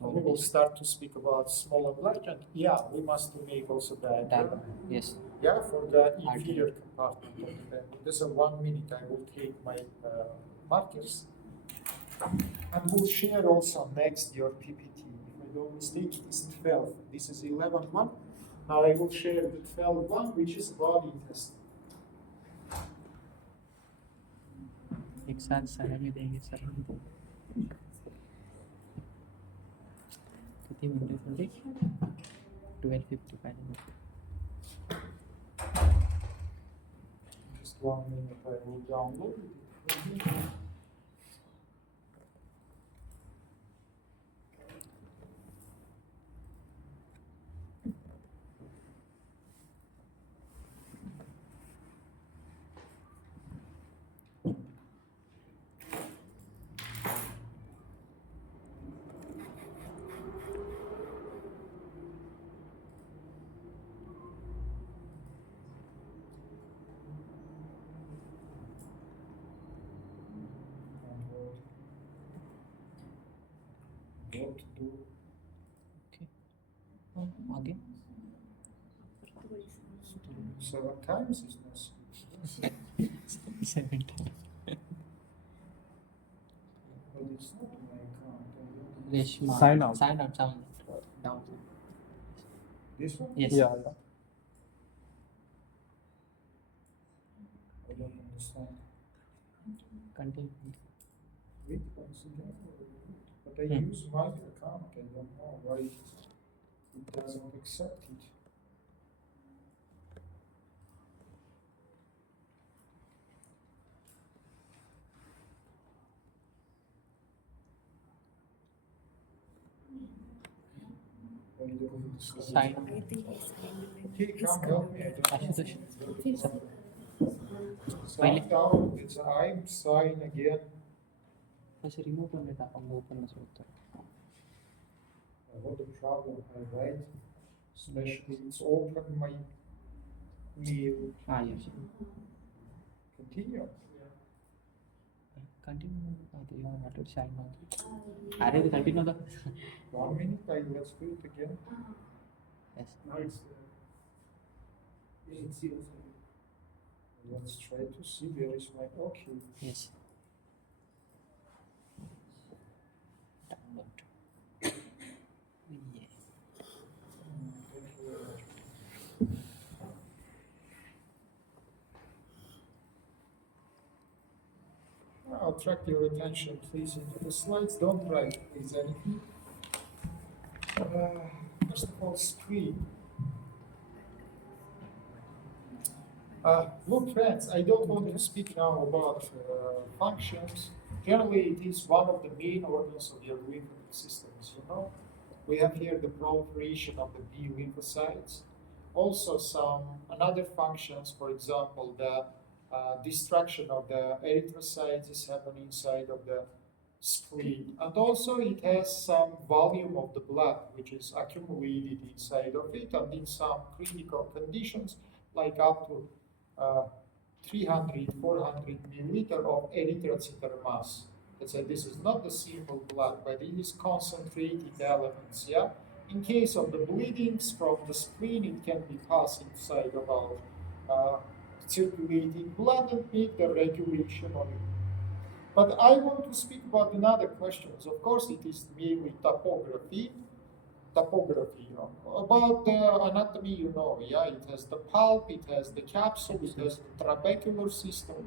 We will start to speak about small and large, and yeah, we must make also diagram. Yes. Yeah, for the inferior compartment of the appendix. This is 1 minute. I will take my markers, and we'll share also next your PPT. If I don't mistake, it is 12. This is 11.1. Now I will share the 12.1, which is body intestine. एक साथ सारा में देंगे sir कितनी minute होंगे 12:55 Just 1 minute, I will download it. What to do? Okay. आगे 7 times is necessary. 7 times. But it's not my account. Reshma. Sign out. Sign out. Sound down. This one? Yes. Yeah. I don't understand. Continue. Wait once again. But I use my account. I don't know why it doesn't accept it. I don't understand. Sign out. Okay, come help me. I don't Ashutosh sir Sign down. It's I'm sign again. ऐसे remove करने था हम open मत होता What a problem I write. Especially it's open my mail. हाँ yes Continue. Continue तो यार not sign out अरे तो कंटिन्यू तो 1 minute. Let's do it again. Yes Now it's Let's try to see where is my okay. Yes download ये I'll attract your attention, please, into the slides. Don't write, please, anything. First of all, spleen. Look, friends, I don't want to speak now about functions. Generally, it is one of the main organs of your lymphatic systems, you know. We have here the proliferation of the B lymphocytes. Also, some another functions, for example, the destruction of the erythrocytes is happening inside of the spleen. And also, it has some volume of the blood, which is accumulated inside of it, and in some critical conditions, like up to 300, 400 milliliter of erythrocyte mass. Let's say this is not the simple blood, but it is concentrated elements, yeah? In case of the bleedings from the spleen, it can be passed inside of our circulating blood and make the regulation of it. But I want to speak about another questions. Of course, it is mainly topography, you know. About the anatomy, you know, yeah, it has the pulp, it has the capsule, it has the trabecular system.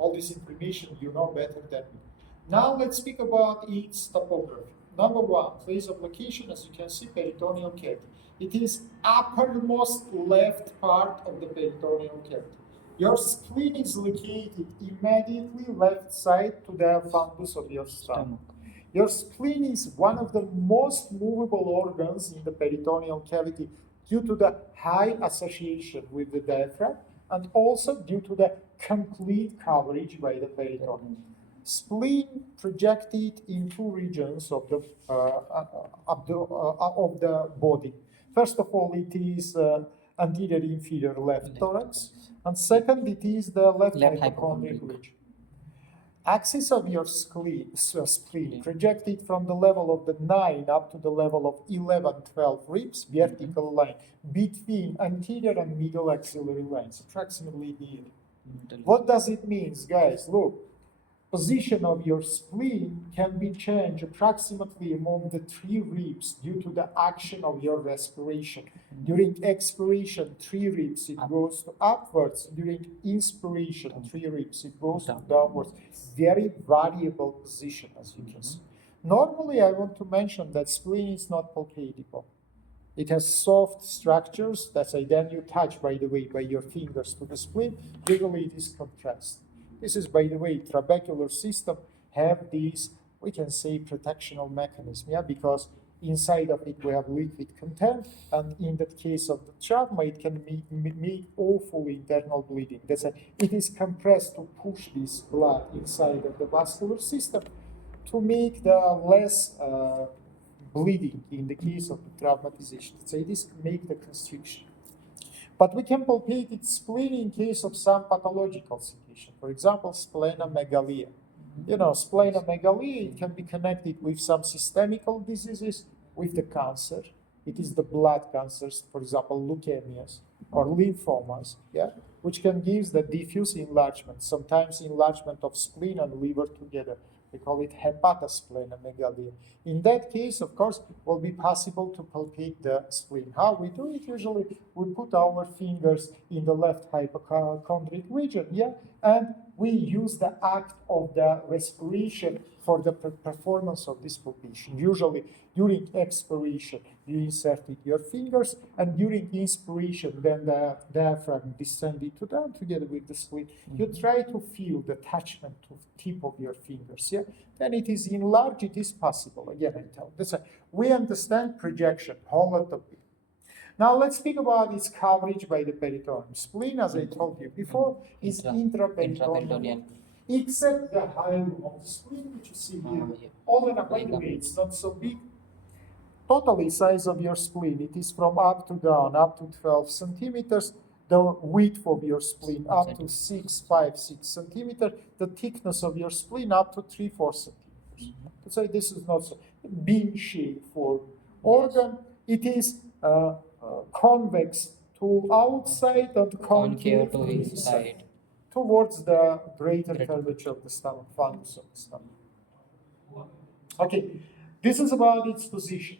All this information you know better than me. Now let's speak about its topography. Number one, place of location, as you can see, peritoneal cavity. It is uppermost left part of the peritoneal cavity. Your spleen is located immediately left side to the fundus of your stomach. Your spleen is one of the most movable organs in the peritoneal cavity due to the high association with the diaphragm and also due to the complete coverage by the peritoneum. Spleen projected in two regions of the body. First of all, it is anterior inferior left thorax, and second, it is the left hypochondrial region. Axis of your spleen projected from the level of the 9 up to the level of 11, 12 ribs, vertical line, between anterior and middle axillary lines, approximately here. What does it mean, guys? Look, position of your spleen can be changed approximately among the 3 ribs due to the action of your respiration. During expiration, 3 ribs, it goes to upwards. During inspiration, 3 ribs, it goes to downwards. Very variable position, as you can see. Normally, I want to mention that spleen is not palpatable. It has soft structures that then you touch, by the way, by your fingers to the spleen. Usually it is compressed. This is, by the way, trabecular system have these, we can say, protectional mechanism, yeah, because inside of it we have liquid content, and in that case of the trauma, it can make awful internal bleeding. That's why it is compressed to push this blood inside of the vascular system to make the less bleeding in the case of the traumatization. So it is make the constriction. But we can palpate its spleen in case of some pathological situation. For example, splenomegalia. You know, splenomegalia, it can be connected with some systemical diseases, with the cancer. It is the blood cancers, for example, leukemias or lymphomas, yeah, which can give the diffuse enlargement, sometimes enlargement of spleen and liver together. We call it hepatosplenomegalia. In that case, of course, it will be possible to palpate the spleen. How we do it? Usually, we put our fingers in the left hypochondric region, yeah, and we use the act of the respiration for the performance of this palpation. Usually, during expiration, you inserted your fingers, and during inspiration, then the diaphragm descended to down together with the spleen. You try to feel the attachment to the tip of your fingers, yeah? Then it is enlarged, it is possible. Again, I tell. That's why we understand projection, homotopy. Now let's speak about its coverage by the peritoneum. Spleen, as I told you before, is intraperitoneal. Except the hilum of the spleen, which you see here. All in a, by the way, it's not so big. Totally size of your spleen, it is from up to down, up to 12 centimeters. The width of your spleen up to 6 centimeters. The thickness of your spleen up to 3-4 centimeters. So this is not so bean-shaped for organ. It is convex to outside and concave to inside, towards the greater curvature of the stomach, fundus of the stomach. Okay, this is about its position.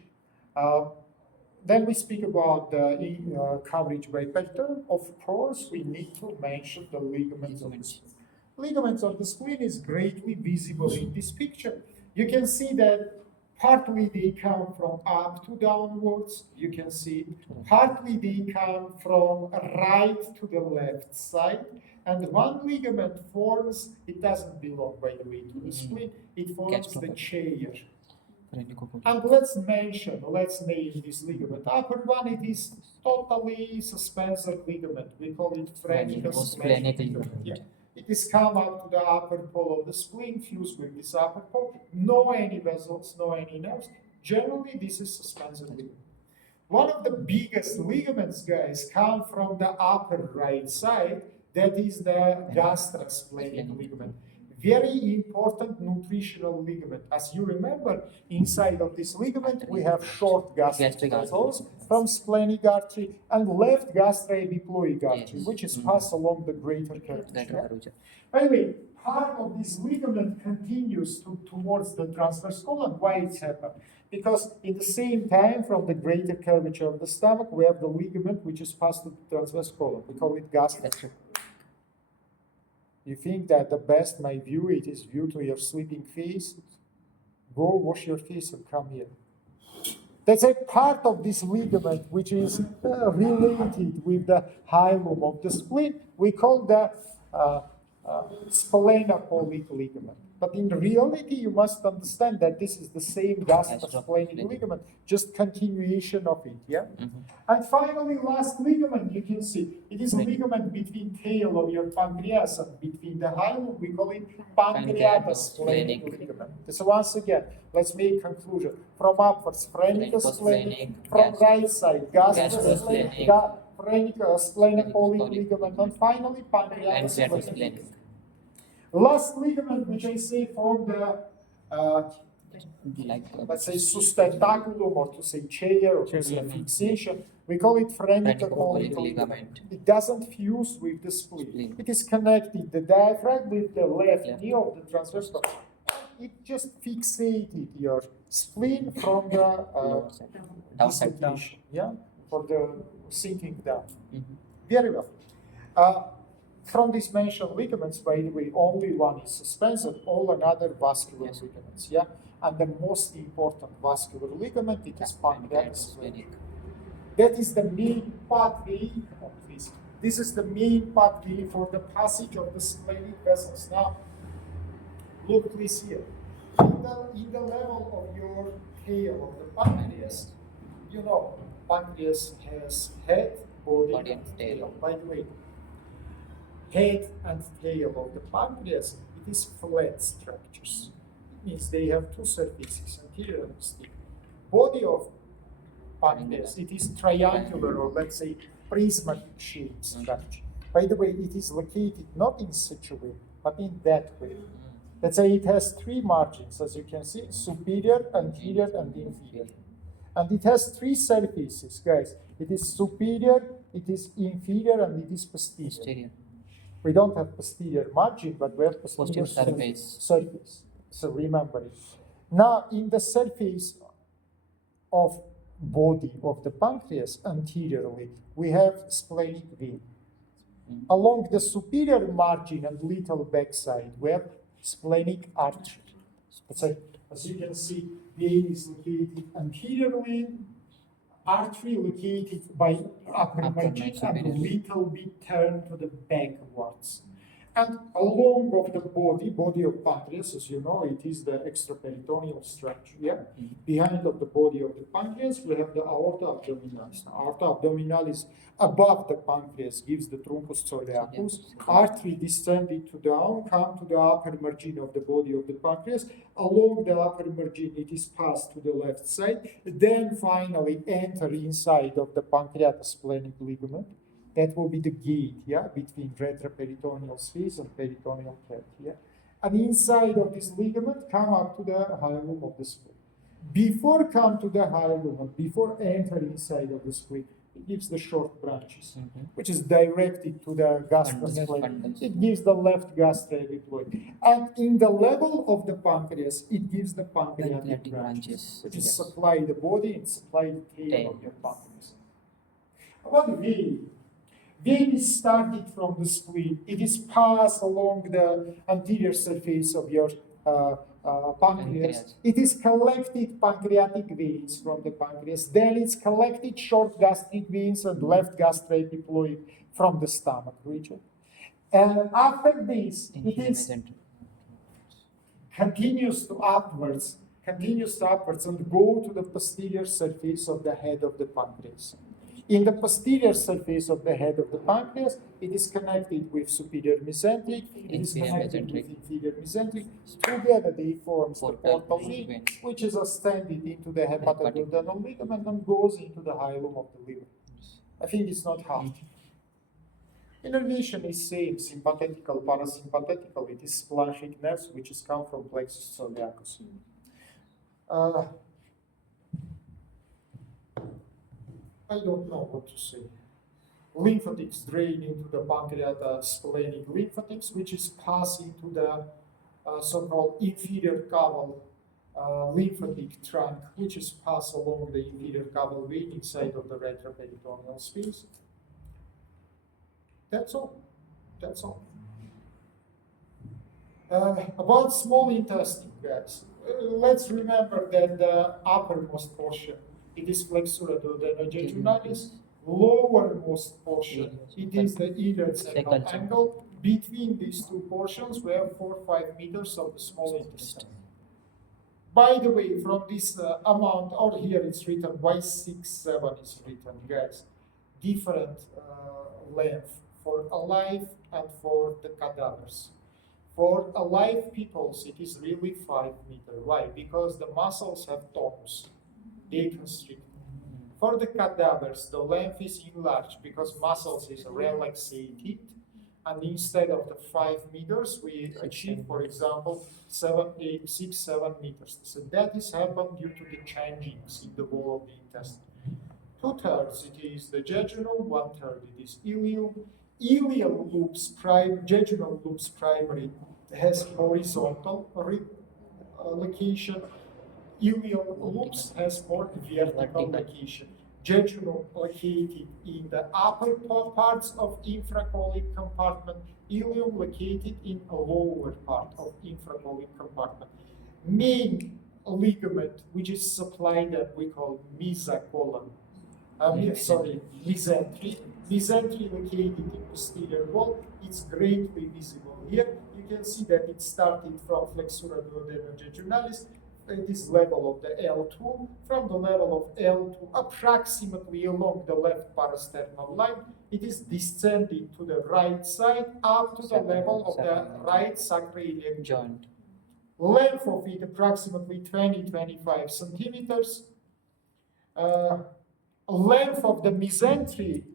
Then we speak about the coverage by peritoneum. Of course, we need to mention the ligaments of the spleen. Ligaments of the spleen is greatly visible in this picture. You can see that partly they come from up to downwards, you can see. Partly they come from right to the left side. And one ligament forms, it doesn't belong, by the way, to the spleen, it forms the chair. And let's name this ligament. Upper one, it is totally suspensor ligament. We call it phrenico-splenic ligament. Yeah. It is come up to the upper pole of the spleen, fused with this upper pole. No any vessels, no any nerves. Generally, this is suspensor ligament. One of the biggest ligaments, guys, come from the upper right side. That is the gastrosplenic ligament. Very important nutritional ligament. As you remember, inside of this ligament, we have short gastric vessels from splenic artery and left gastroepiploic artery, which is passed along the greater curvature. Anyway, part of this ligament continues towards the transverse colon. Why it's happened? Because in the same time, from the greater curvature of the stomach, we have the ligament which is passed to the transverse colon. We call it gastric. You think that the best my view it is view to your sleeping face? Go wash your face and come here. That's a part of this ligament which is related with the hilum of the spleen. We call that splenopolic ligament. But in reality, you must understand that this is the same gastrosplenic ligament, just continuation of it, yeah? And finally, last ligament, you can see, it is a ligament between tail of your pancreas and between the hilum, we call it pancreatosplenic ligament. So once again, let's make conclusion. From upwards, phrenico-splenic, from right side, gastrosplenic, phrenico-splenopolic ligament, and finally, pancreatosplenic. Last ligament, which I say form the, Like let's say, sustentaculum, or to say chair, or to say fixation, we call it phrenic ligament. It doesn't fuse with the spleen. It is connected, the diaphragm, with the left knee of the transverse column. It just fixated your spleen from the dislocation, yeah, for the sinking down. Very well. From these mentioned ligaments, by the way, only one is suspended, all another vascular ligaments, yeah? And the most important vascular ligament, it is pancreatic splenic. That is the main pathway, this is the main pathway for the passage of the splenic vessels. Now, look please here. In the level of your tail of the pancreas, you know, pancreas has head, body and tail. By the way, head and tail of the pancreas, it is flat structures. It means they have two surfaces, anterior and posterior. Body of pancreas, it is triangular, or let's say prismatic shaped structure. By the way, it is located not in such a way, but in that way. Let's say it has three margins, as you can see, superior, anterior, and inferior. And it has three surfaces, guys. It is superior, it is inferior, and it is posterior. We don't have posterior margin, but we have posterior surface. So remember it. Now, in the surface of body of the pancreas anteriorly, we have splenic vein. Along the superior margin and little backside, we have splenic artery. So, as you can see, vein is located anteriorly, artery located by upper margin and a little bit turned to the backwards. And along of the body of pancreas, as you know, it is the extraperitoneal structure. Yeah? Behind of the body of the pancreas, we have the aorta abdominalis. Aorta abdominalis above the pancreas gives the truncus coeliacus. Artery descended to down, come to the upper margin of the body of the pancreas. Along the upper margin, it is passed to the left side. Then finally enter inside of the pancreatosplenic ligament. That will be the gate, yeah, between retroperitoneal space and peritoneal cavity, yeah. And inside of this ligament, come up to the hilum of the spleen. Before come to the hilum, before enter inside of the spleen, it gives the short branches, which is directed to the gastrospleen. It gives the left gastroepiploid. And in the level of the pancreas, it gives the pancreatic branches, which is supply the body and supply the tail of your pancreas. About the vein. Vein is started from the spleen. It is passed along the anterior surface of your pancreas. It is collected pancreatic veins from the pancreas. Then it's collected short gastric veins and left gastroepiploid from the stomach region. And after this, it is continues to upwards and go to the posterior surface of the head of the pancreas. In the posterior surface of the head of the pancreas, it is connected with superior mesenteric, it is connected with inferior mesenteric. Together they form the portal vein, which is extended into the hepatoduodenal ligament and goes into the hilum of the liver. I think it's not hard. Innervation is same, sympathetical, parasympathetical. It is splanchnic nerves, which is come from plexus coeliacus. I don't know what to say. Lymphatics drain into the pancreatosplenic lymphatics, which is passing to the so-called inferior caval lymphatic trunk, which is passed along the inferior caval vein inside of the retroperitoneal space. That's all. That's all. About small intestine, guys. Let's remember that the uppermost portion, it is flexura duodenojejunales. Lowermost portion, it is the ileocecal angle. Between these two portions, we have 4 or 5 meters of the small intestine. By the way, from this amount, or here it's written, Y67 is written, guys. Different length for alive and for the cadavers. For alive peoples, it is really 5 meters. Why? Because the muscles have tonus. They constrict. For the cadavers, the length is enlarged because muscles is relaxated and instead of the 5 meters, we achieve, for example, 6, 7 meters. So that is happened due to the changings in the wall of the intestine. 2/3 it is the jejunal, 1/3 it is ileum. Ileal loops, jejunal loops primary has horizontal location. Ileal loops has more vertical location. Jejunal located in the upper parts of infracolic compartment. Ileum located in a lower part of infracolic compartment. Main ligament which is supplied that we call mesocolon. Mesentery. Mesentery located in posterior wall. It's greatly visible here. You can see that it started from flexura duodenojejunales at this level of the L2. From the level of L2, approximately along the left parasternal line, it is descending to the right side up to the level of the right sacroiliac joint. Length of it approximately 20-25 centimeters. Length of the mesentery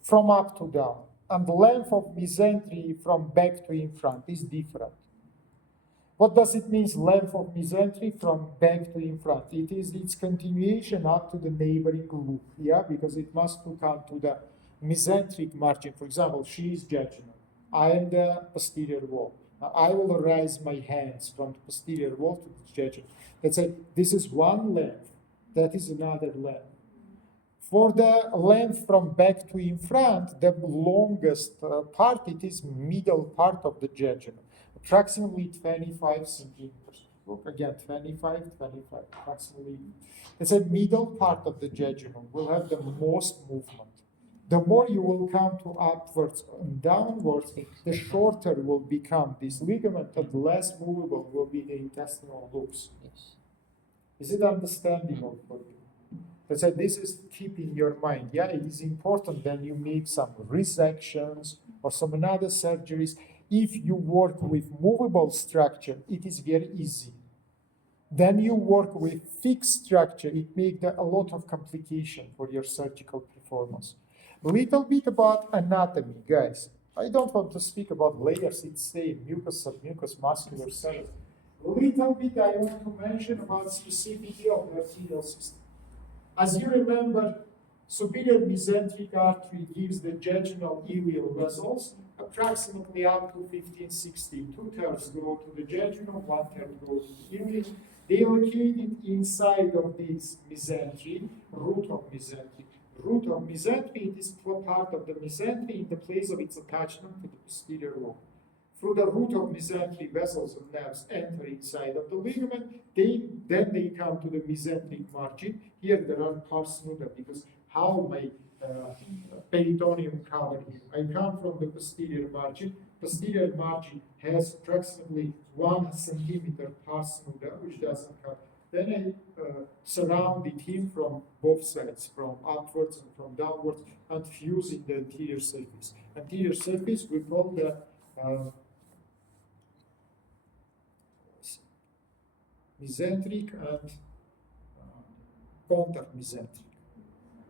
from up to down, and the length of mesentery from back to in front is different. What does it mean, length of mesentery from back to in front? It is its continuation up to the neighboring loop, yeah, because it must look onto the mesenteric margin. For example, she is jejunal, I am the posterior wall. Now, I will raise my hands from the posterior wall to the jejunal. Let's say this is one length. That is another length. For the length from back to in front, the longest part, it is middle part of the jejunum, approximately 25 centimeters. Look again, 25, approximately. It's a middle part of the jejunum will have the most movement. The more you will come to upwards and downwards, the shorter will become this ligament and less movable will be the intestinal loops. Yes. Is it understandable for you? So this is keep in your mind. Yeah, it is important when you make some resections or some other surgeries. If you work with movable structure, it is very easy. Then you work with fixed structure, it makes a lot of complication for your surgical performance. A little bit about anatomy, guys. I don't want to speak about layers, it's same, mucus, submucous, muscular cells. A little bit I want to mention about specificity of the arterial system. As you remember, superior mesenteric artery gives the jejunal ileal vessels approximately up to 15, 16. 2/3 go to the jejunal, 1/3 go to the ileal. They are located inside of this mesentery, root of mesentery. Root of mesentery, it is part of the mesentery in the place of its attachment to the posterior wall. Through the root of mesentery, vessels and nerves enter inside of the ligament. Then they come to the mesenteric margin. Here there are pars nuda because how my peritoneum covered here. I come from the posterior margin. Posterior margin has approximately 1 centimeter pars nuda, which doesn't cover. Then I surrounded him from both sides, from upwards and from downwards, and fusing the anterior surface. Anterior surface we call the mesenteric and contact mesenteric.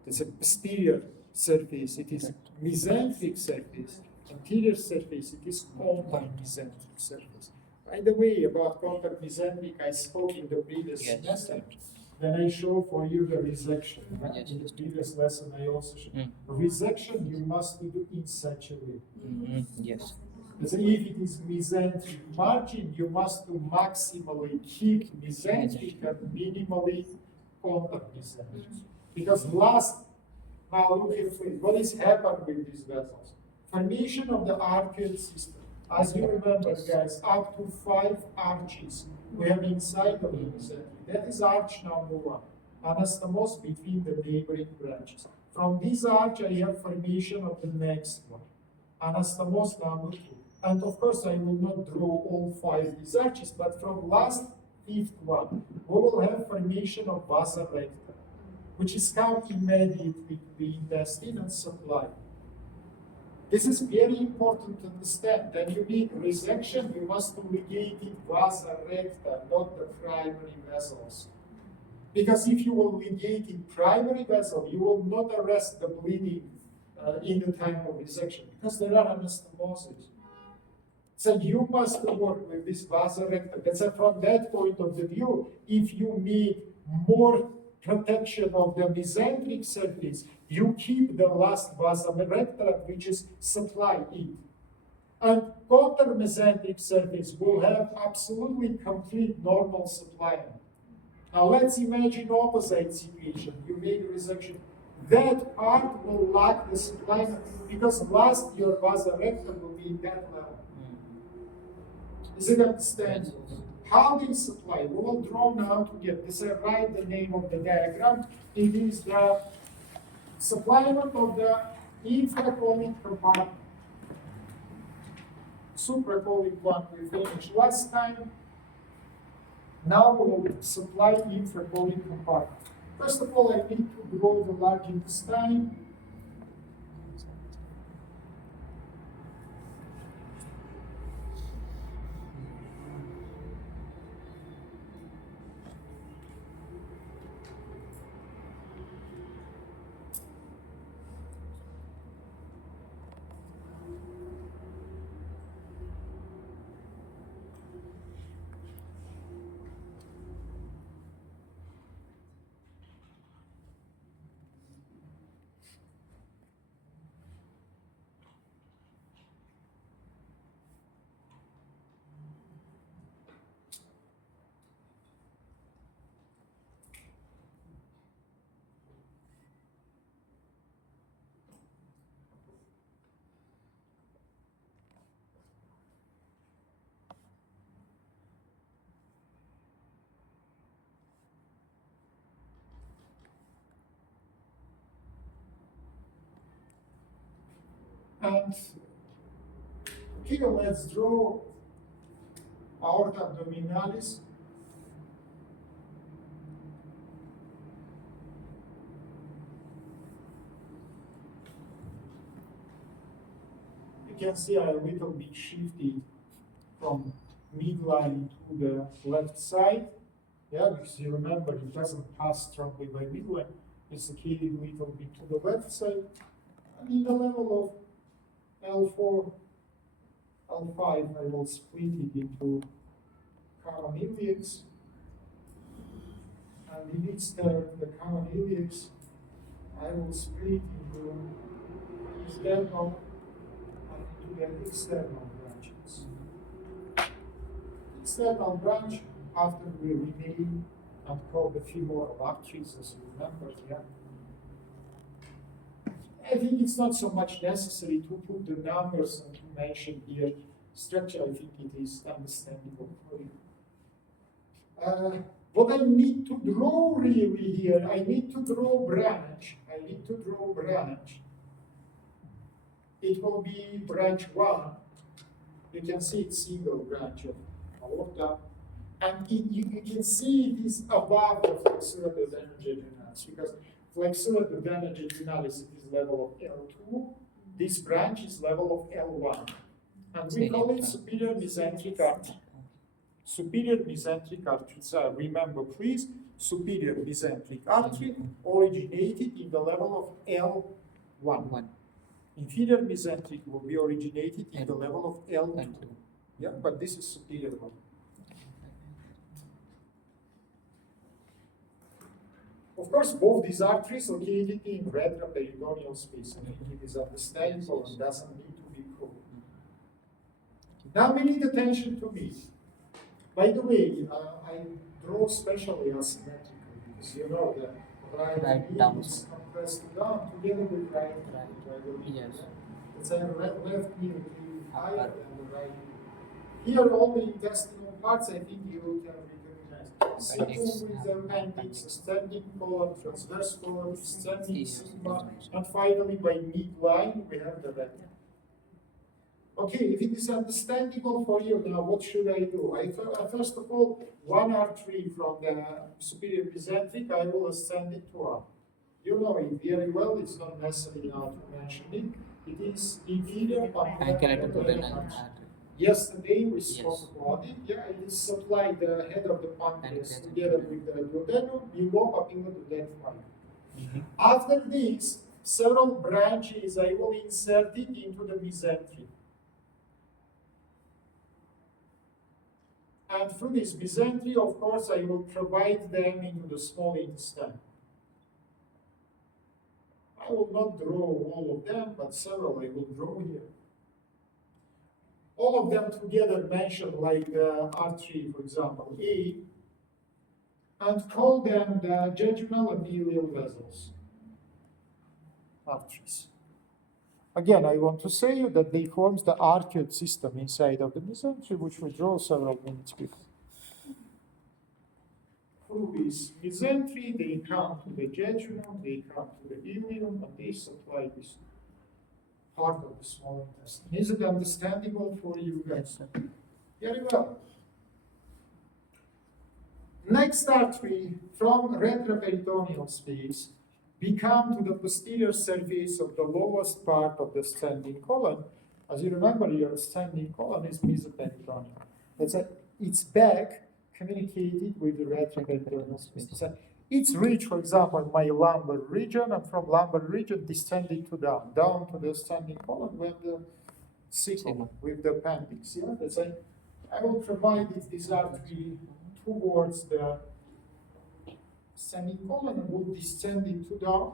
It's a posterior surface, it is mesenteric surface. Anterior surface, it is contact mesenteric surface. By the way, about contact mesenteric, I spoke in the previous semester. Then I show for you the resection. Right? In the previous lesson, I also showed. Resection you must do in such a way. Yes. So if it is mesenteric margin, you must do maximally keep mesenteric and minimally contact mesenteric. Because now look here please, what is happened with these vessels? Formation of the arterial system. As you remember guys, up to 5 arches we have inside of the mesentery. That is arch number 1, anastomose between the neighboring branches. From this arch I have formation of the next one, anastomose number 2. And of course I will not draw all 5 these arches, but from last 5th one, we will have formation of vasa recta, which is come immediately to the intestine and supply. This is very important to understand. When you make resection, you must ligate it vasa recta, not the primary vessels. Because if you will ligate in primary vessel, you will not arrest the bleeding in the time of resection because there are anastomosis. So you must work with this vasa recta. That's from that point of the view, if you need more protection of the mesenteric surface, you keep the last vasa recta, which is supply it. And conter-mesenteric surface will have absolutely complete normal supply. Now let's imagine opposite situation. You make a resection. That part will lack the supply because last your vasa recta will be in that level. Is it understandable? How they supply? We will draw now together. This I write the name of the diagram. It is the supplement of the infracolic compartment. Supracolic one we finished last time. Now we will supply infracolic compartment. First of all, I need to draw the large intestine. And here let's draw aorta abdominalis. You can see I a little bit shifted from midline to the left side. Yeah, because you remember it doesn't pass strongly by midline. It's located a little bit to the left side. And in the level of L4, L5, I will split it into common iliacs. And in its turn, the common iliacs, I will split into internal and into the external branches. External branch, after we rename and call the femoral arteries, as you remember, yeah. I think it's not so much necessary to put the numbers and to mention here structure. I think it is understandable for you. What I need to draw really here, I need to draw branch. It will be branch 1. You can see it's single branch of aorta. And you can see it is above the flexura duodenogenialis because flexura duodenogenialis is level of L2. This branch is level of L1. And we call it superior mesenteric artery. Superior mesenteric artery. So remember, please, superior mesenteric artery originated in the level of L1. Inferior mesenteric will be originated in the level of L2. Yeah, but this is superior one. Of course, both these arteries located in retroperitoneal space. I think it is understandable and doesn't need to be proved. Now we need attention to this. By the way, I draw specially asymmetrically because you know that right knee is compressed down together with right knee. Yes. It's a left knee will be higher than the right knee. Here, all the intestinal parts, I think you can recognize. Cecum with the appendix, ascending colon, transverse colon, ascending sigma, and finally by midline we have the rectum. Okay, if it is understandable for you now, what should I do? First of all, one artery from the superior mesenteric, I will ascend it to up. You know it very well, it's not necessary now to mention it. It is inferior pancreatic. Yesterday we spoke about it. Yeah, it is supplied the head of the pancreas together with the duodenum, below papilla duodenum. After this, several branches, I will insert it into the mesentery. And through this mesentery, of course, I will provide them into the small intestine. I will not draw all of them, but several I will draw here. All of them together mentioned like artery, for example, A, and call them the jejunal and ileal vessels, arteries. Again, I want to say you that they form the arcuate system inside of the mesentery, which we draw several minutes before. Through this mesentery, they come to the jejunum, they come to the ileum, and they supply this part of the small intestine. Is it understandable for you guys? Very well. Next artery from retroperitoneal space, we come to the posterior surface of the lowest part of the standing colon. As you remember, your standing colon is mesoperitoneal. That's its back communicated with the retroperitoneal space. So it's reached, for example, my lumbar region, and from lumbar region descending to down to the standing colon with the cecum, with the appendix. Yeah, that's I will provide this artery towards the standing colon and will descend into down.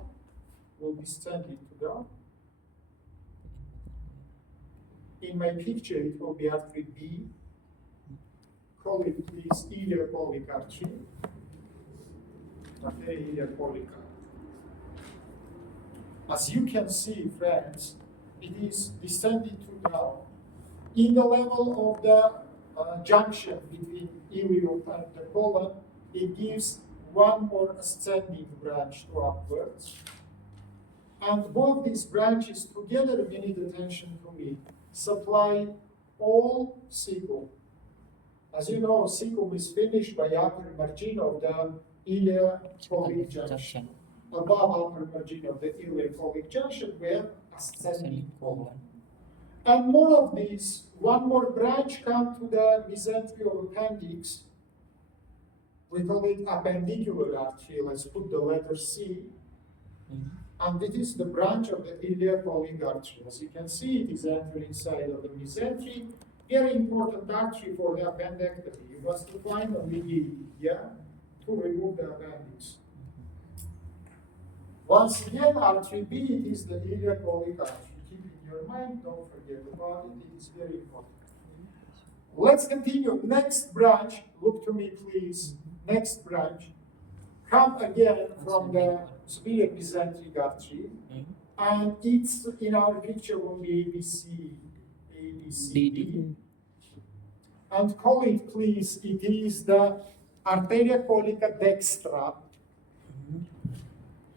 In my picture, it will be artery B. Call it this iliacoelic artery. Iliacoelic. As you can see, friends, it is descending to down. In the level of the junction between ileum and the colon, it gives one more ascending branch to upwards. And both these branches together, we need attention to me, supply all cecum. As you know, cecum is finished by upper margin of the iliacoelic junction. Above upper margin of the iliacoelic junction, we have ascending colon. And more of these, one more branch come to the mesentery of appendix. We call it appendicular artery. Let's put the letter C. And it is the branch of the iliacoelic artery. As you can see, it is entering inside of the mesentery. Very important artery for the appendectomy. You must find a lead, to remove the appendix. Once again, artery B, it is the iliacoelic artery. Keep in your mind, don't forget about it. It is very important. Let's continue. Next branch, look to me, please. Next branch, come again from the superior mesenteric artery, and it's in our picture will be ABC, D. And call it, please, it is the arteria colica dextra,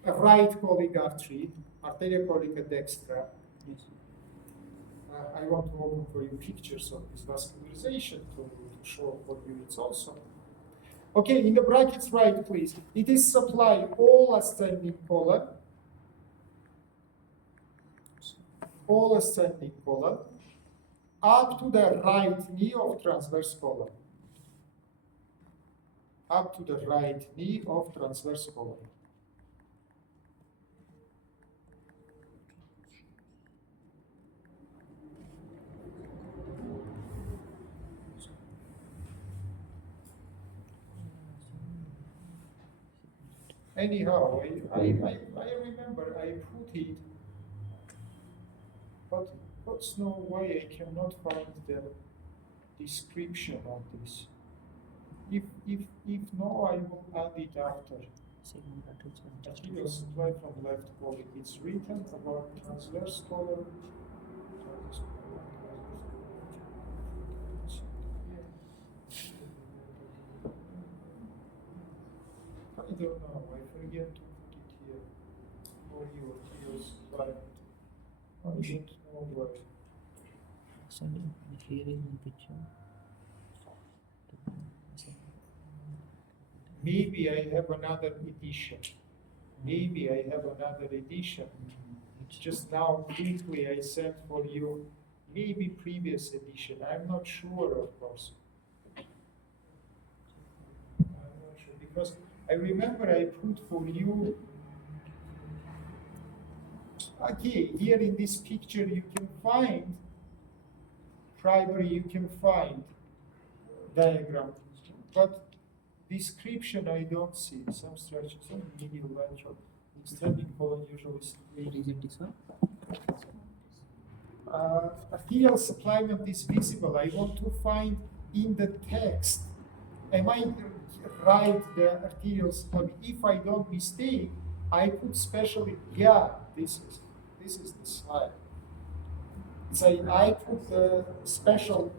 right colic artery, arteria colica dextra. I want to open for you pictures of this vascularization to show for you it's also. Okay, in the brackets, right, please. It is supply all ascending colon, up to the right knee of transverse colon. Up to the right knee of transverse colon. Anyhow, I remember I put it, but what's no way I cannot find the description of this. If no, I will add it after. Arterial supply from left colic. It's written about transverse colon. I don't know. I forget to put it here. For you, arterial supply. I don't know why. Maybe I have another edition. Just now, quickly, I sent for you maybe previous edition. I'm not sure, of course. I'm not sure because I remember I put for you Okay, here in this picture you can find primary, you can find diagram, but description I don't see. Some structures are medial lateral. Extending colon usually Where is it this one? arterial supplement is visible. I want to find in the text. Am I write the arterial supplement? If I don't mistake, I put specially, yeah, this is the slide. So I put a special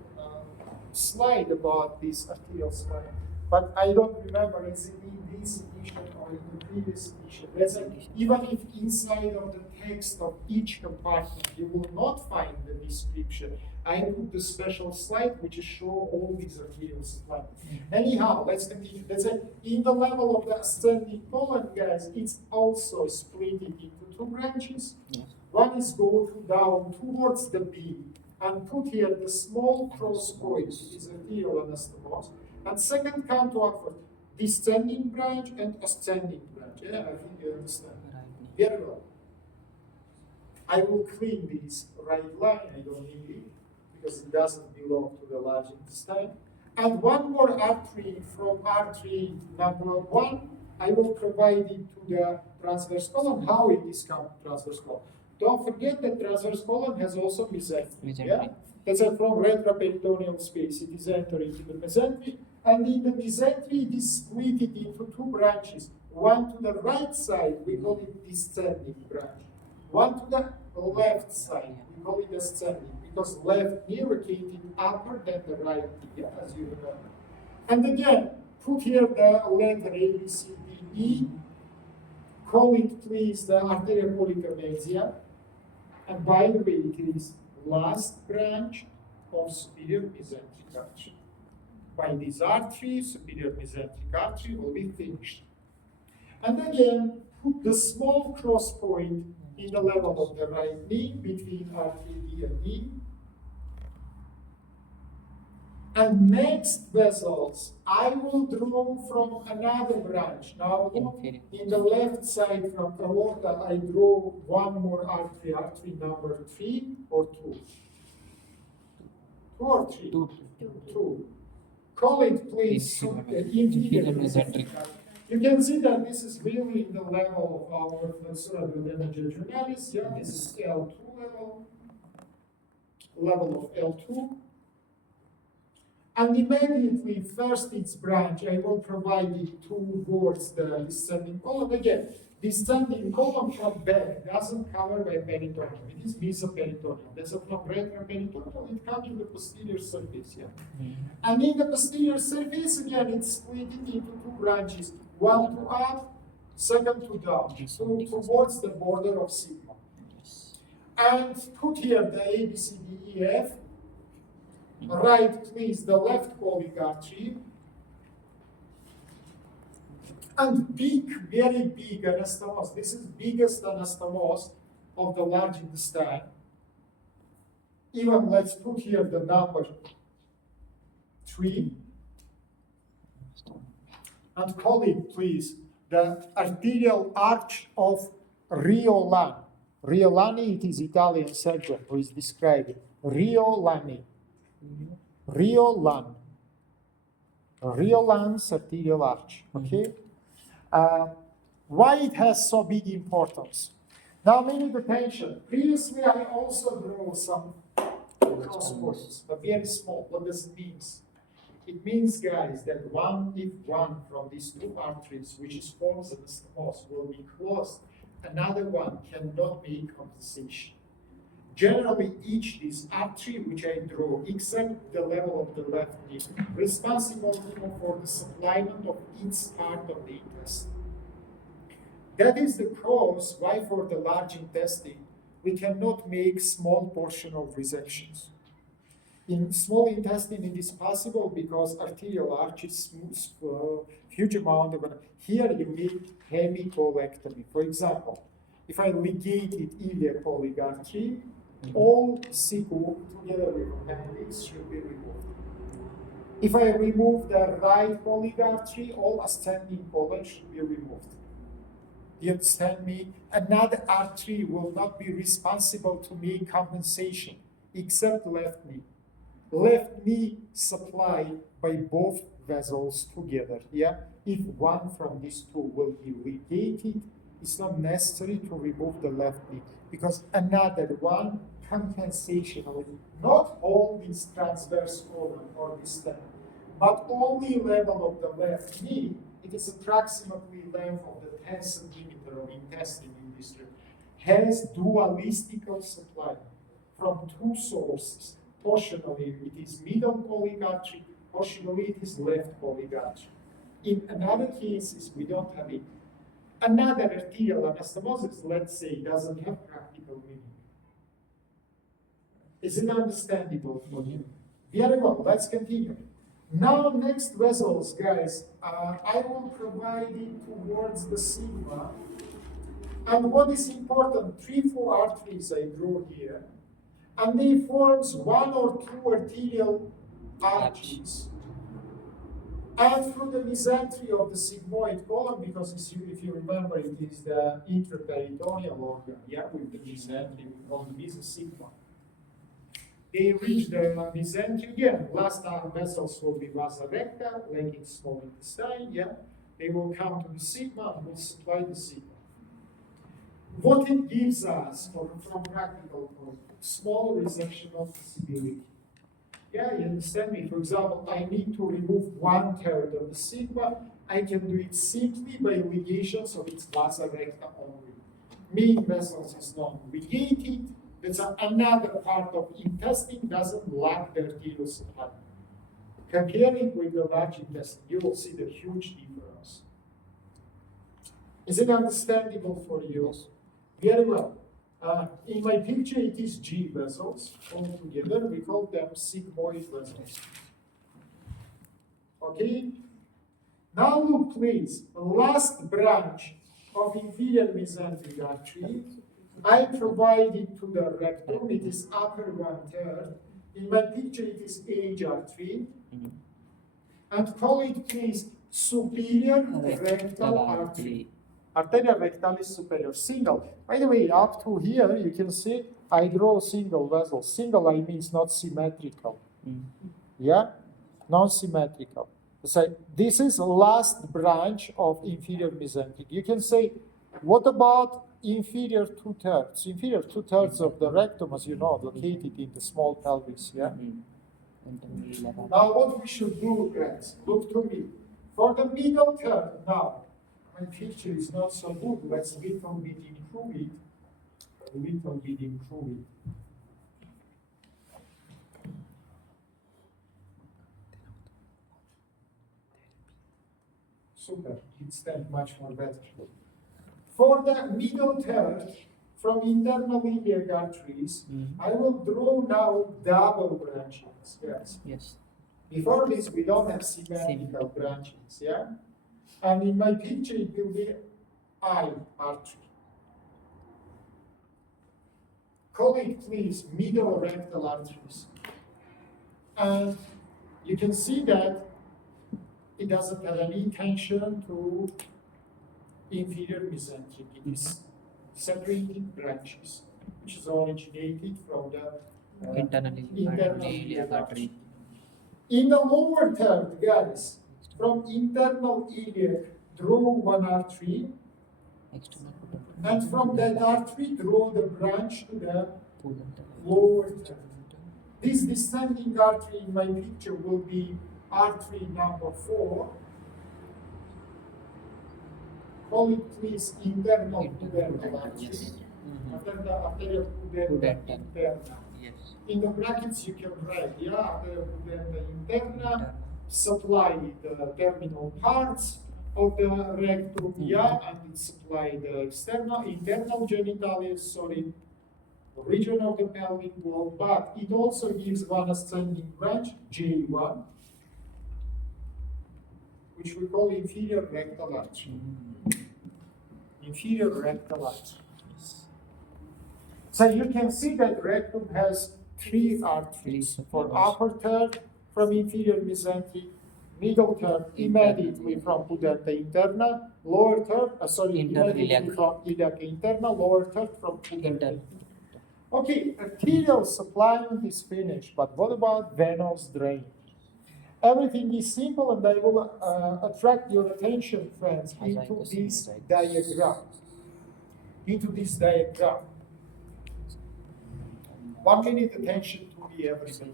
slide about this arterial supplement, but I don't remember is it in this edition or in the previous edition. Let's say, even if inside of the text of each compartment you will not find the description, I put the special slide which show all these arterial supplements. Anyhow, let's continue. Let's say in the level of the ascending colon, guys, it's also split into two branches. Yes. One is go down towards the B and put here the small cross point is arterial anastomose. And second come to upward, descending branch and ascending branch. Yeah, I think you understand. Very well. I will clean this right line, I don't need it, because it doesn't belong to the large intestine. And one more artery from artery number 1, I will provide it to the transverse colon. How it is come transverse colon? Don't forget that transverse colon has also mesentery. Yeah? That's from retroperitoneal space. It is entering into the mesentery. And in the mesentery, it is split into two branches. One to the right side, we call it descending branch. One to the left side, we call it ascending, because left knee located upper than the right knee, as you remember. And again, put here the letter A, B, C, D, E. Call it, please, the arterial polycamesia. And by the way, it is last branch of superior mesenteric artery. By this artery, superior mesenteric artery will be finished. And again, put the small cross point in the level of the right knee between artery D and E. And next vessels, I will draw from another branch. Now, in the left side from aorta, I draw one more artery, artery number 3 or 2. 2 or 3? 2. Call it, please, inferior mesenteric. You can see that this is really in the level of our flexura duodenal jejunales. Yeah, this is L2 level of L2. And immediately, first its branch, I will provide it towards the descending colon. Again, descending colon from back doesn't cover by peritoneum. It is mesoperitoneal. That's from retroperitoneal, it comes to the posterior surface. Yeah? And in the posterior surface, again, it's split into two branches. One to up, second to down, so towards the border of cecum. And put here the A, B, C, D, E, F. Right, please, the left colic artery. And big, very big anastomose. This is biggest anastomose of the large intestine. Even let's put here the number 3. And call it, please, the arterial arch of Riolani. Riolani, it is Italian surgeon who is describing. Riolani. Riolan's arterial arch. Okay? Why it has so big importance? Now, minute attention. Previously, I also drew some cross points, but very small. What does it mean? It means, guys, that if one from these two arteries, which is forms of the anastomose, will be closed, another one cannot make compensation. Generally, each this artery which I draw, except the level of the left knee, responsible for the supplement of its part of the intestine. That is the cause why for the large intestine we cannot make small portional resections. In small intestine, it is possible because arterial arch is huge amount of. Here you make hemicolectomy. For example, if I ligated iliac colic artery, all cecum together with appendix should be removed. If I remove the right colic artery, all ascending colon should be removed. You understand me? Another artery will not be responsible to make compensation except left knee. Left knee supplied by both vessels together. Yeah, if one from these two will be ligated, it's not necessary to remove the left knee because another one compensationally, not all this transverse column or this stem, but only level of the left knee. It is approximately length of the 10 centimeter of intestine in this region, has dualistical supply from two sources. Portionally, it is middle colic artery, portionally, it is left colic artery. In another cases, we don't have it. Another arterial anastomosis, let's say, doesn't have practical meaning. Is it understandable for you? Very well, let's continue. Now, next vessels, guys, I will provide it towards the sigma. And what is important, 3-4 arteries I draw here, and they forms 1 or 2 arterial arches. And through the mesentery of the sigmoid column, because if you remember, it is the intraperitoneal organ, yeah, with the mesentery, we call the mesosigma. They reach the mesentery again. Last vessels will be vasa recta, like in small intestine, yeah. They will come to the sigma and will supply the sigma. What it gives us from practical point, small resectional possibility. Yeah, you understand me? For example, I need to remove 1/3 of the sigma. I can do it simply by ligation, so it's vasa recta only. Main vessels is not ligated. That's another part of intestine doesn't lack the arterial supply. Comparing with the large intestine, you will see the huge difference. Is it understandable for you? Very well. In my picture, it is G vessels all together. We call them sigmoid vessels. Okay? Now look, please. The last branch of inferior mesenteric artery, I provided to the rectum. It is upper 1/3. In my picture, it is age artery. And call it, please, superior rectal artery. Arteria rectalis superior, single. By the way, up to here, you can see I draw single vessel. Single, I means not symmetrical. Yeah? Non-symmetrical. So this is the last branch of inferior mesenteric. You can say, what about inferior 2/3? Inferior 2/3 of the rectum, as you know, located in the small pelvis, yeah? Now what we should do, guys, look to me. For the middle third, now, my picture is not so good. Let's little bit improve it. Little bit improve it. Super. It stands much more better. For the middle third, from internal iliac arteries, I will draw now double branches. Yes. Before this, we don't have symmetrical branches. Yeah. And in my picture, it will be I artery. Call it, please, middle rectal arteries. And you can see that it doesn't have any tension to inferior mesenteric. It is separated branches, which is originated from the internal iliac artery. In the lower third, guys, from internal iliac, draw one artery, and from that artery, draw the branch to the lower third. This descending artery in my picture will be artery number 4. Call it, please, internal pubertal artery. Arteria puberta interna. In the brackets, you can write, arteria puberta interna, supply the terminal parts of the rectum, and it supply the internal genitalia, region of the pelvic wall, but it also gives one ascending branch, J1, which we call inferior rectal artery. Inferior rectal artery. So you can see that rectum has 3 arteries for upper third from inferior mesenteric, Middle third immediately from pudenda interna, lower third, immediately Interiliac. from iliac interna, lower third from pudenda. Inter. Okay, arterial supplement is finished, but what about venous drain? Everything is simple, and I will attract your attention, friends, into this diagram. Into this diagram. 1 minute attention to me, everybody.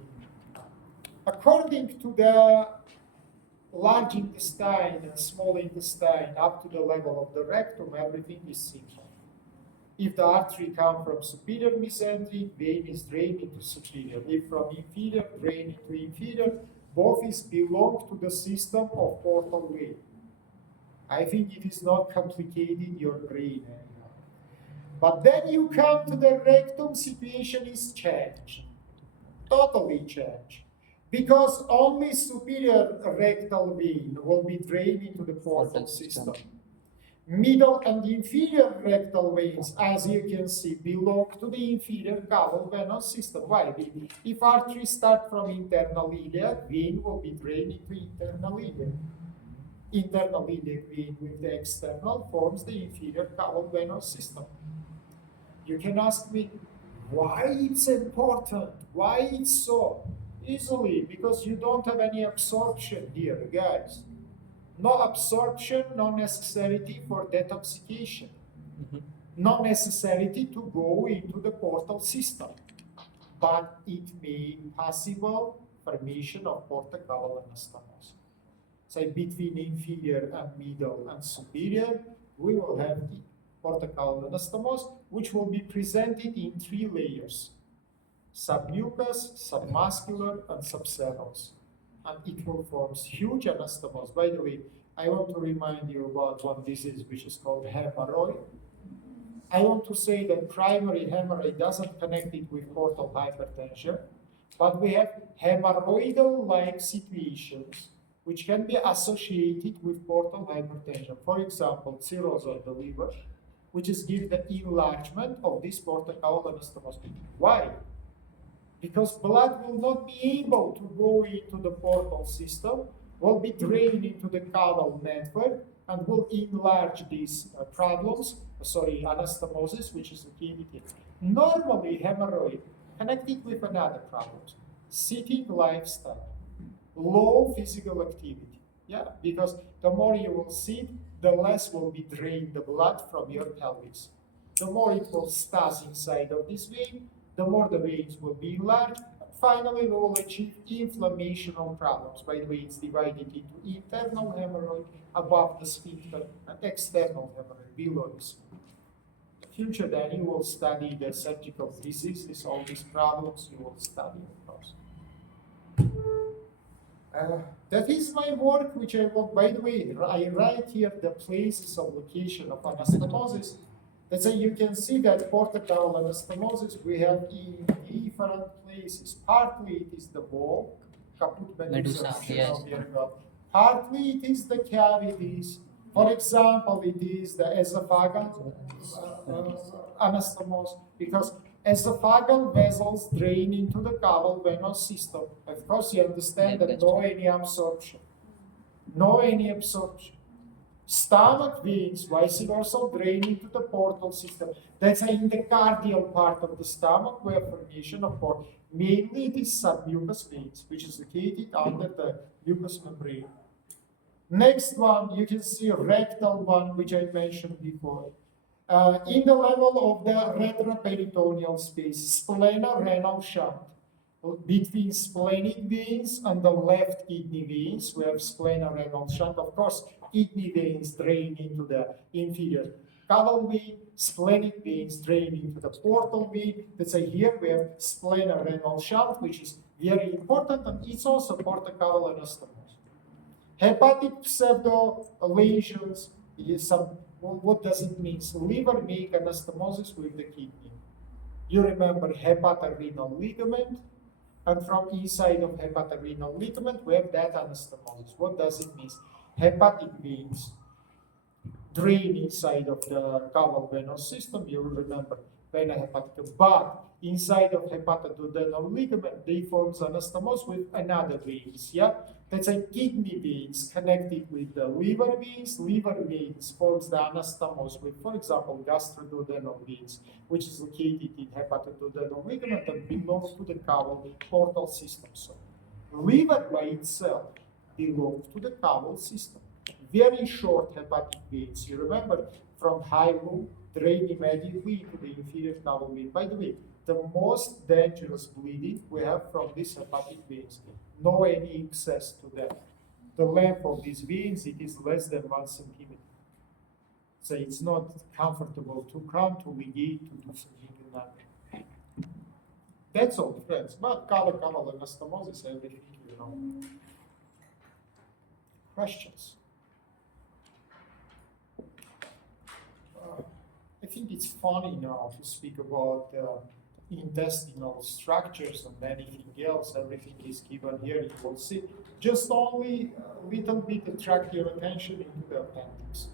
According to the large intestine and small intestine up to the level of the rectum, everything is simple. If the artery comes from superior mesenteric, vein is drained into superior. If from inferior, drain into inferior. Both is belong to the system of portal vein. I think it is not complicated your brain anyhow. But then you come to the rectum, situation is changed. Totally changed. Because only superior rectal vein will be drained into the portal system. Middle and inferior rectal veins, as you can see, belong to the inferior caval venous system. Why? If arteries start from internal iliac, vein will be drained into internal iliac. Internal iliac vein with the external forms the inferior caval venous system. You can ask me, why it's important? Why it's so? Easily, because you don't have any absorption here, guys. No absorption, no necessity for detoxification. No necessity to go into the portal system. But it may possible formation of portocaval anastomosis. So between inferior and middle and superior, we will have the portocaval anastomosis, which will be presented in 3 layers. Submucous, submuscular, and subserous. And it will form huge anastomosis. By the way, I want to remind you about one disease which is called hemorrhoid. I want to say that primary hemorrhoid doesn't connect it with portal hypertension, but we have hemorrhoidal-like situations which can be associated with portal hypertension. For example, cirrhosis of the liver, which is give the enlargement of this portocaval anastomosis. Why? Because blood will not be able to go into the portal system, will be drained into the caval network, and will enlarge these anastomosis, which is the key here. Normally, hemorrhoid connected with another problem, sitting lifestyle, low physical activity. Yeah, because the more you will sit, the less will be drained the blood from your pelvis. The more it will stay inside of this vein, the more the veins will be enlarged. Finally, we will achieve inflammational problems. By the way, it's divided into internal hemorrhoid above the sphincter and external hemorrhoid below the sphincter. In the future, then you will study the surgical diseases, all these problems you will study, of course. That is my work, which I want. By the way, I write here the places of location of anastomosis. Let's say you can see that portocaval anastomosis we have in different places. Partly it is the wall, caput medusa, yes. Partly it is the cavities. For example, it is the esophageal anastomosis, because esophageal vessels drain into the caval venous system. Of course, you understand that no any absorption. No any absorption. Stomach veins, vice versa, drain into the portal system. That's in the cardial part of the stomach where formation of portal. Mainly it is submucous veins, which is located under the mucous membrane. Next one, you can see rectal one, which I mentioned before. In the level of the retroperitoneal space, splenorenal shunt. Between splenic veins and the left kidney veins, we have splenorenal shunt. Of course, kidney veins drain into the inferior caval vein, splenic veins drain into the portal vein. Let's say here we have splenorenal shunt, which is very important, and it's also portocaval anastomosis. Hepatic pseudo lesions is some. What does it mean? So liver make anastomosis with the kidney. You remember hepatorenal ligament, and from inside of hepatorenal ligament we have that anastomosis. What does it mean? Hepatic veins drain inside of the caval venous system. You will remember vena hepatica, but inside of hepatoduodenal ligament they form anastomosis with another veins. Yeah, Let's say kidney veins connected with the liver veins. Liver veins forms the anastomose with, for example, gastroduodenal veins, which is located in hepatoduodenal ligament and belongs to the caval portal system. So liver by itself belongs to the caval system. Very short hepatic veins. You remember from hilum drain immediately into the inferior caval vein. By the way, the most dangerous bleeding we have from these hepatic veins. No any access to them. The length of these veins, it is less than 1 centimeter. So it's not comfortable to come to ligate to do something in that. That's all, friends. But caval anastomosis, everything, you know. Questions? I think it's funny now to speak about intestinal structures and anything else. Everything is given here. You will see. Just only a little bit attract your attention into the appendix.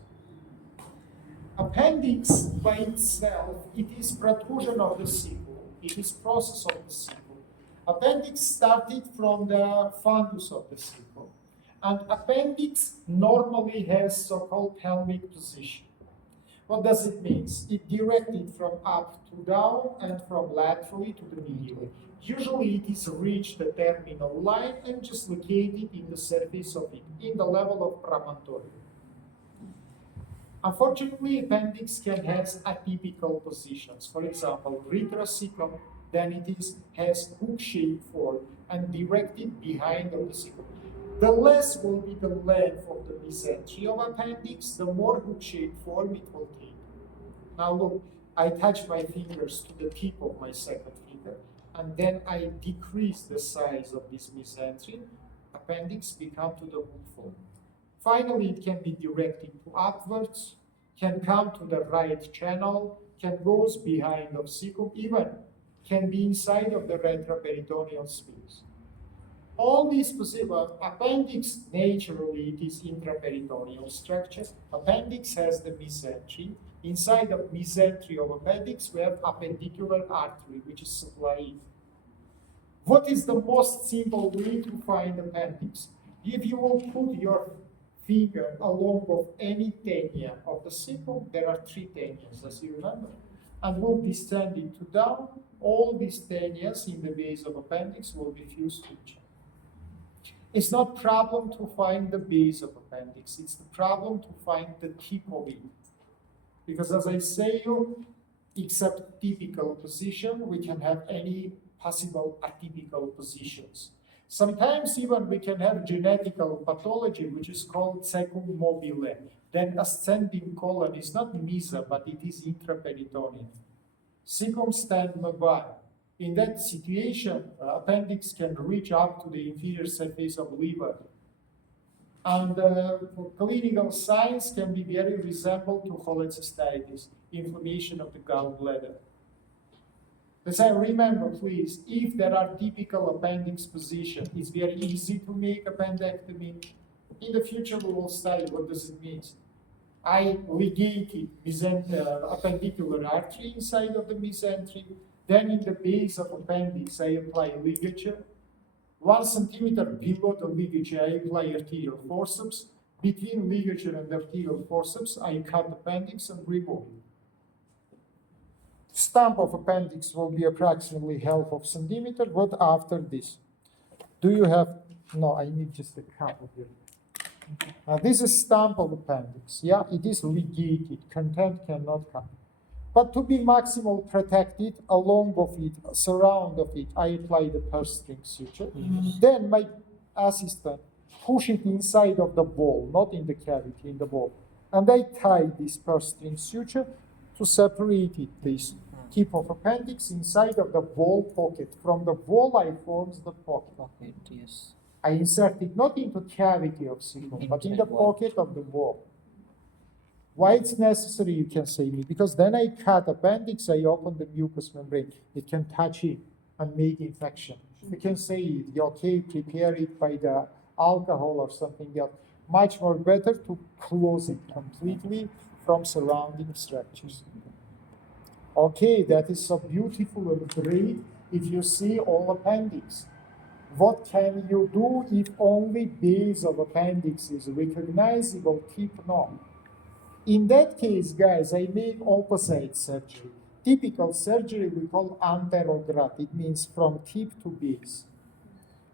Appendix by itself, it is protrusion of the cecum. It is process of the cecum. Appendix started from the fundus of the cecum. And appendix normally has so-called helminth position. What does it mean? It directed from up to down and from laterally to the medially. Usually it is reached the terminal line and just located in the surface of it, in the level of promontory. Unfortunately, appendix can have atypical positions. For example, retrocecum, then it has hook-shaped form and directed behind of the cecum. The less will be the length of the mesentery of appendix, the more hook-shaped form it will take. Now look, I touch my fingers to the tip of my second finger, and then I decrease the size of this mesentery. Appendix become to the hook form. Finally, it can be directed to upwards, can come to the right channel, can goes behind of cecum, even can be inside of the retroperitoneal space. All these possible appendix, naturally, it is intraperitoneal structure. Appendix has the mesentery. Inside of mesentery of appendix, we have appendicular artery, which is supplying. What is the most simple way to find appendix? If you will put your finger along of any tenia of the cecum, there are 3 tenias, as you remember, and will be descending to down. All these tenias in the base of appendix will be fused to each other. It's not problem to find the base of appendix. It's the problem to find the tip of it. Because as I say you, except typical position, we can have any possible atypical positions. Sometimes even we can have genetical pathology, which is called cecum mobile. Then ascending colon is not mesa, but it is intraperitoneal. Cecum stand mobile. In that situation, appendix can reach up to the inferior surface of liver. And for clinical signs can be very resembled to cholecystitis, inflammation of the gallbladder. Let's say, remember, please, if there are typical appendix position, it's very easy to make appendectomy. In the future, we will study what does it mean. I ligated appendicular artery inside of the mesentery. Then in the base of appendix, I apply ligature. 1 centimeter below the ligature, I apply arterial forceps. Between ligature and arterial forceps, I cut appendix and remove it. Stump of appendix will be approximately half of centimeter. What after this? Do you have, no, I need just a couple here. This is stump of appendix. Yeah, it is ligated. Content cannot come. But to be maximal protected, along of it, surround of it, I apply the purse string suture. Then my assistant push it inside of the ball, not in the cavity, in the ball. And I tie this purse string suture to separate it, this tip of appendix inside of the ball pocket. From the ball, I forms the pocket. Yes. I insert it not into cavity of cecum, but in the pocket of the ball. Why it's necessary, you can say me, because then I cut appendix, I open the mucous membrane. It can touch it and make infection. You can say it, okay, prepare it by the alcohol or something else. Much more better to close it completely from surrounding structures. Okay, that is so beautiful and great if you see all appendix. What can you do if only base of appendix is recognizable, tip no? In that case, guys, I make opposite surgery. Typical surgery we call anterograd. It means from tip to base.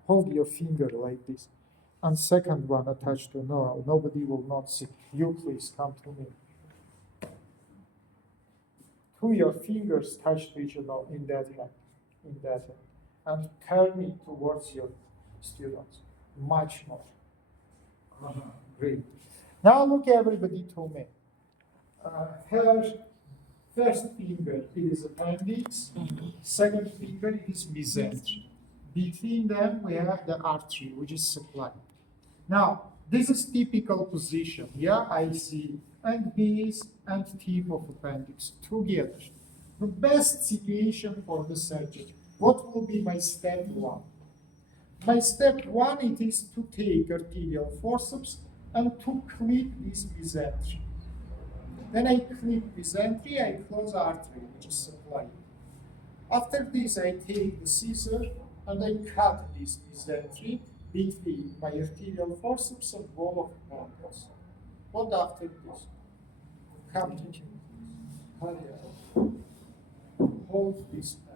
Hold your finger like this. And second one attached to no. Nobody will not see. You please come to me. Two your fingers touch to each other in that hand. In that hand. And turn it towards your students. Much more. Great. Now look everybody to me. Her first finger is appendix, second finger is mesentery. Between them we have the artery, which is supply. Now, this is typical position. Yeah, I see and base and tip of appendix together. The best situation for the surgery. What will be my step one? My step one, it is to take arterial forceps and to clip this mesentery. Then I clip mesentery, I close artery, which is supply. After this, I take the scissor and I cut this mesentery between my arterial forceps and wall of appendix. What after this? Cut it. Cut it. Hold this pen.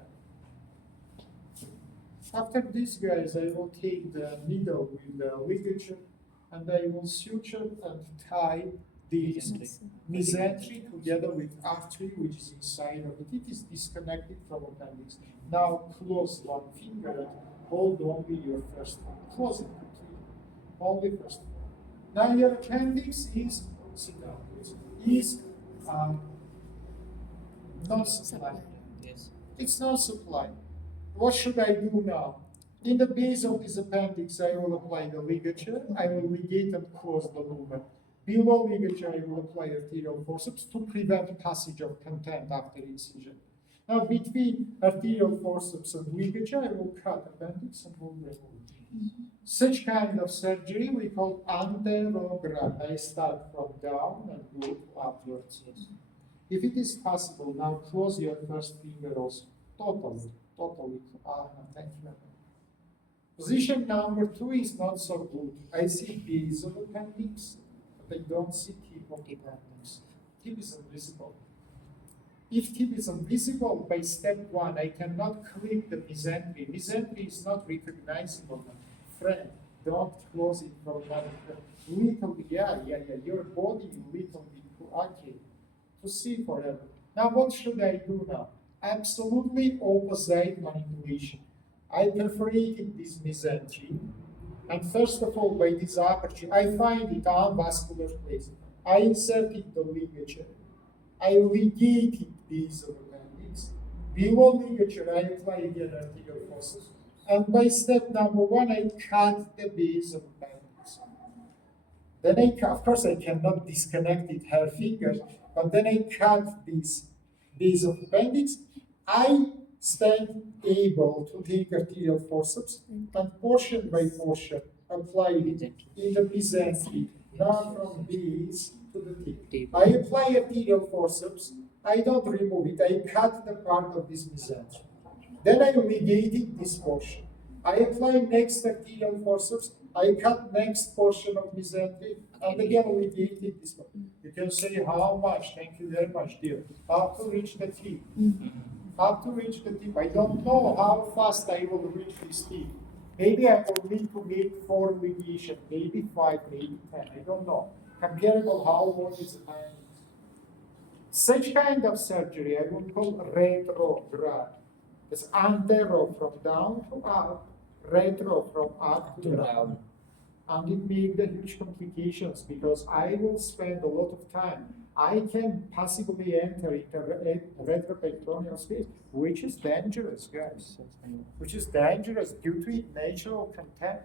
After this, guys, I will take the needle with the ligature and I will suture and tie this mesentery together with artery, which is inside of it. It is disconnected from appendix. Now close one finger and hold only your first one. Close it completely. Only first one. Now your appendix is, sit down, please, is not supply. Yes. It's not supply. What should I do now? In the base of this appendix, I will apply the ligature. I will ligate and close the lumen. Below ligature, I will apply arterial forceps to prevent passage of content after incision. Now, between arterial forceps and ligature, I will cut appendix and will remove it. Such kind of surgery we call anterograd. I start from down and go upwards. If it is possible, now close your first finger also. Totally. Thank you. Position number 2 is not so good. I see base of appendix, but I don't see tip of appendix. Tip is invisible. If tip is invisible, by step 1, I cannot clip the mesentery. Mesentery is not recognizable. Friend, don't close it from one. Little, yeah, your body little bit too accurate to see forever. Now, what should I do now? Absolutely opposite manipulation. I perforated this mesentery, and first of all, by this aperture, I find it avascular place. I inserted the ligature. I ligated base of appendix. Below ligature, I apply again arterial forceps. And by step number 1, I cut the base of appendix. Then of course, I cannot disconnect it, her fingers, but then I cut this base of appendix. I stand able to take arterial forceps and portion by portion apply it in the mesentery, now from base to the tip. I apply arterial forceps, I don't remove it, I cut the part of this mesentery. Then I ligated this portion. I apply next arterial forceps, I cut next portion of mesentery, and again ligated this one. You can say how much, thank you very much, dear, how to reach the tip. How to reach the tip. I don't know how fast I will reach this tip. Maybe I will need to make 4 ligation, maybe 5, maybe 10. I don't know. Comparable how long is the time. Such kind of surgery I would call retrograde. It's antero from down to up, retro from up to down. And it makes the huge complications because I will spend a lot of time. I can possibly enter into retroperitoneal space, which is dangerous, guys. Which is dangerous due to natural content.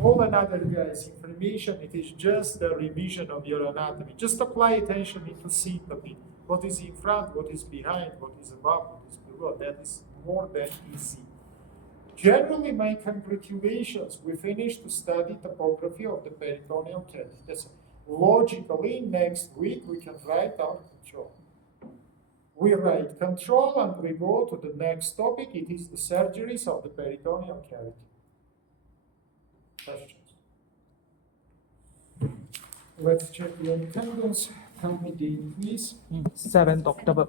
All another, guys, information, it is just the revision of your anatomy. Just apply attention into sympathy. What is in front, what is behind, what is above, what is below. That is more than easy. Generally, my congratulations. We finished to study topography of the peritoneal cavity. Logically, next week we can write our control. We write control and we go to the next topic. It is the surgeries of the peritoneal cavity. Questions? Let's check the attendance. Tell me the please. 7th October.